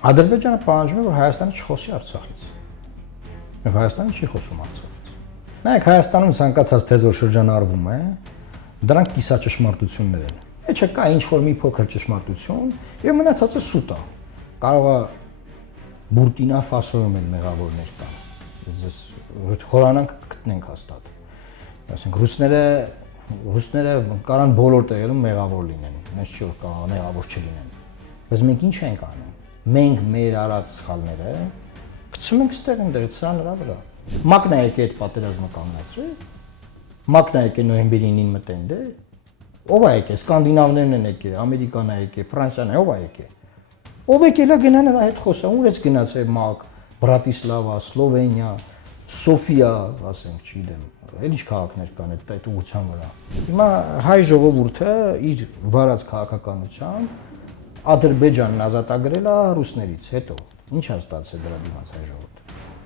Ադրբեջանը պահանջում է, որ Հայաստանը չխոսի Արցախից։ Եվ Հայաստանը չի խոսում Արցախից։ Նայեք, Հայաստանում ցանկացած թեզ որ շրջանառվում է, դրանք կիսաճշմարտություններ են։ Չէ, կա ինչ-որ մի փոքր ճշմարտություն, եւ մնացածը սուտ է։ Կարող է Բուրկինա Ֆասոյում էլ մեղավորներ կան։ Ձեզ խորանանք գտնենք հաստատ։ Ասենք ռուսները կարան բոլոր տեղերում մեղավոր լինեն, մեզ չի որ կարող մեղավոր չլինեն։ Բայց մենք ինչ ենք անում։ Մենք մեր արած սխալները գցում ենք ստեղ այնտեղ սրա նրա վրա։ ՄԱԿ-ն է եկել այդ պատերազմը կանգնեցրել։ ՄԱԿ-ն է եկել նոյեմբերի 9-ին մտել, ով է եկել, սկանդինավներն են եկել, Ամերիկան է եկել, Ֆրանսիան է, ով է եկել։ Ով եկել է գնա նրա հետ խոսա, ուր էս գնացել ՄԱԿ, Բրատիսլավա, Սլովենիա, Սոֆիա, ասենք, չգիտեմ, էլ ինչ քաղաքներ կան այդ ուղղության վրա։ Հիմա հայ ժողովուրդը իր վարած քաղաքականությամբ Ադրբեջանն ազատագրել է ռուսներից, հետո ինչ է ստացել դրա դիմաց հայ ժողովուրդը։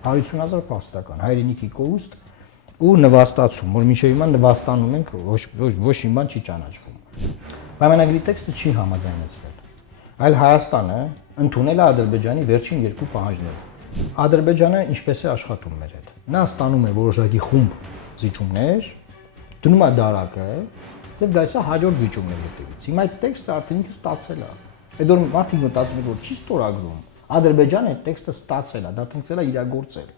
150,000 փախստական, հայրենիքի կորուստ ու նվաստացում, որ մինչև հիմա նվաստանում ենք, ոչ մի բան չի ճանաչվում։ Պայմանագրի տեքստը չի համաձայնեցվել, այլ Հայաստանը ընդունել է Ադրբեջանի վերջին երկու պահանջները։ Ադրբեջանը ինչպես է աշխատում մեր հետ։ Նա ստանում է որոշակի խումբ զիջումներ, դնում է դարակը եւ գալիս է հաջորդ զիջումների հետևից։ Հիմա այդ տեքստը արդեն ինքը ստացել է։ Այդ որ մարդիկ մտածում են, որ չի ստորագրում, Ադրբեջանը այդ տեքստը ստացել է, դա ցնցել է իրագործել։